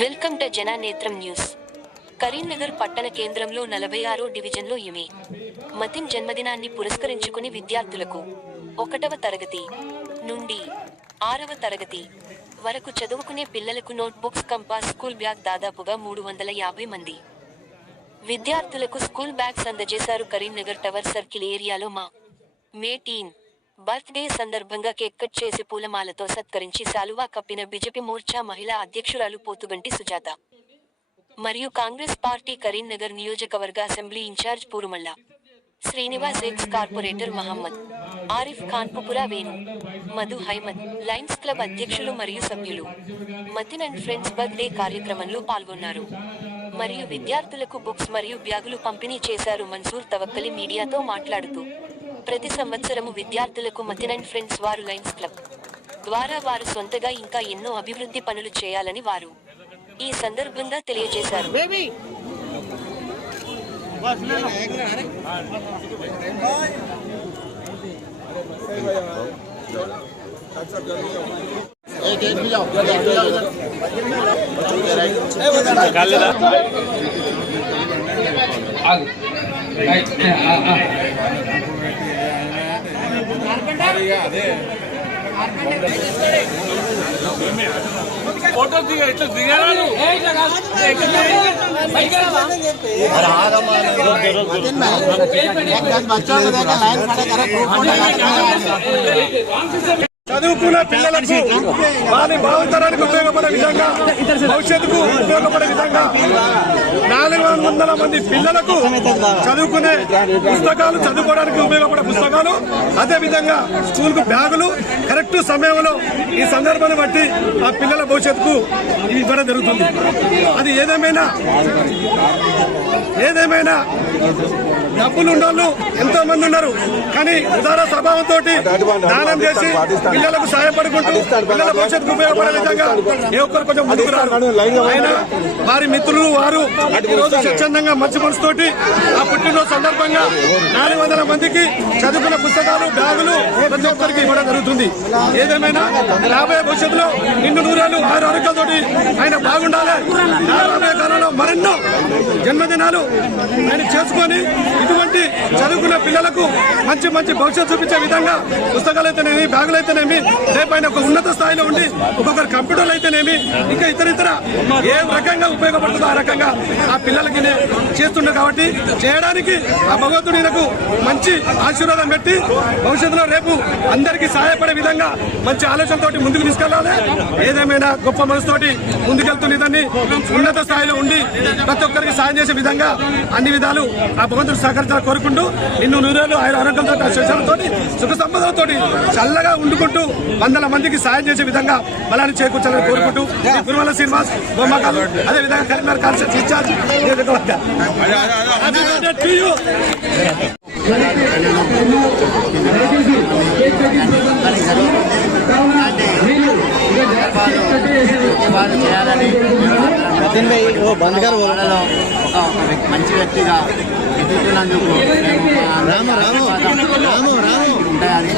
Welcome to Jananetram news. Karimnagar పట్టణ కేంద్రంలో నలభై ఆరో డివిజన్లో ఇమే మతిన్ జన్మదినాన్ని పురస్కరించుకుని విద్యార్థులకు ఒకటవ తరగతి నుండి ఆరవ తరగతి వరకు చదువుకునే పిల్లలకు నోట్బుక్స్ కంపాస్ స్కూల్ బ్యాగ్ దాదాపుగా మూడు వందల యాభై మంది. విద్యార్థులకు స్కూల్ బ్యాగ్స్ అందజేశారు కరీంనగర్ టవర్ సర్కిల్ ఏరియాలో మా మే టీన్. బర్త్డే సందర్భంగా కేక్ కట్ చేసి పూలమాలతో సత్కరించి శాలువా కప్పిన బీజేపీ మోర్చా మహిళా అధ్యక్షురాలు పోతుగంటి సుజాత మరియు కాంగ్రెస్ పార్టీ కరీంనగర్ నియోజకవర్గ assembly in-charge Purumalla Srinivas ex corporator Mohammed Arif ఖాన్పుపురా Venu Madhu హైమద్ లయన్స్ క్లబ్ అధ్యక్షులు మరియు సభ్యులు మతిన్ అండ్ ఫ్రెండ్స్ బర్త్డే కార్యక్రమంలో పాల్గొన్నారు. మరియు విద్యార్థులకు బుక్స్ మరియు బ్యాగులు పంపిణీ చేశారు మన్సూర్ తవక్కలి మీడియాతో మాట్లాడుతూ ప్రతి సంవత్సరము విద్యార్థులకు మతిన్ అండ్ ఫ్రెండ్స్ వారు లయన్స్ క్లబ్ ద్వారా వారు సొంతగా ఇంకా ఎన్నో అభివృద్ధి పనులు చేయాలని వారు ఈ సందర్భంగా తెలియజేశారు. బేబీ ఫోటో దిగ ఇట్లా దిగారా చదువుకున్న పిల్లలకు వారి భావితరానికి ఉపయోగపడే విధంగా భవిష్యత్తుకు ఉపయోగపడే విధంగా నాలుగు వందల మంది పిల్లలకు చదువుకునే పుస్తకాలు చదువుకోవడానికి ఉపయోగపడే పుస్తకాలు అదే విధంగా స్కూల్కు బ్యాగులు కరెక్ట్ సమయంలో ఈ సందర్భాన్ని బట్టి ఆ పిల్లల భవిష్యత్తుకు ఇవ్వడం జరుగుతుంది. అది ఏదేమైనా ఏదేమైనా డబ్బులు ఉండోళ్ళు ఎంతో మంది ఉన్నారు. కానీ ఉదార స్వభావంతో దానం చేసి పిల్లలకు సహాయపడుకుంటూ పిల్లల భవిష్యత్తుకు ఉపయోగపడే విధంగా ఏ ఒక్కరు కొంచెం ముందుకు రారు. ఆయన వారి మిత్రులు వారు రోజు స్వచ్ఛందంగా మంచి మనసుతోటి ఆ పుట్టినరోజు సందర్భంగా నాలుగు వందల మందికి చదువుకున్న పుస్తకాలు బ్యాగులు ప్రతి ఒక్కరికి ఇవ్వడం జరుగుతుంది. ఏదేమైనా రాబోయే భవిష్యత్తులో నిండు నూరేళ్ళు ఆరు ఆరోగ్యాలతోటి ఆయన బాగుండాలి. రాబోయే మరెన్నో జన్మదినాలు ఆయన చేసుకొని ఇటువంటి చదువుకున్న పిల్లలకు మంచి మంచి భవిష్యత్తు చూపించే విధంగా పుస్తకాలు అయితేనేమి బ్యాగులు అయితేనేమి రేపైన ఒక ఉన్నత స్థాయిలో ఉండి ఒక్కొక్కరు కంప్యూటర్లు అయితేనేమి ఇంకా ఇతర ఇతర ఏ రకంగా ఉపయోగపడుతుందో ఆ రకంగా ఆ పిల్లలకి చేస్తుండే కాబట్టి చేయడానికి ఆ భగవంతుడు ఈయనకు మంచి ఆశీర్వాదం పెట్టి భవిష్యత్తులో రేపు అందరికీ సహాయపడే విధంగా మంచి ఆలోచనతోటి ముందుకు తీసుకెళ్ళాలి ఏదేమైనా గొప్ప మనసుతోటి ముందుకెళ్తున్న దాన్ని ఉన్నత స్థాయిలో ఉండి ప్రతి ఒక్కరికి సాయం చేసే విధంగా అన్ని విధాలు ఆ భగవంతుడు సహకరించాలని కోరుకుంటూ నిన్ను నూరేళ్ళు ఆయన ఆరోగ్యంతో శిక్షణతో సుఖ సంపదలతో చల్లగా ఉండుకుంటూ వందల మందికి సాయం చేసే విధంగా బలాన్ని చేకూర్చాలని కోరుకుంటూ గురువల శ్రీనివాస్ బొమ్మకాలు అదే విధంగా Karimnagar constituency in-charge Happy to you. వాళ్ళు చేయాలని వాళ్ళలో ఒక మంచి వ్యక్తిగా ఎదుగుతున్నందుకు రాము రాము రాము రాము ఉంటాయని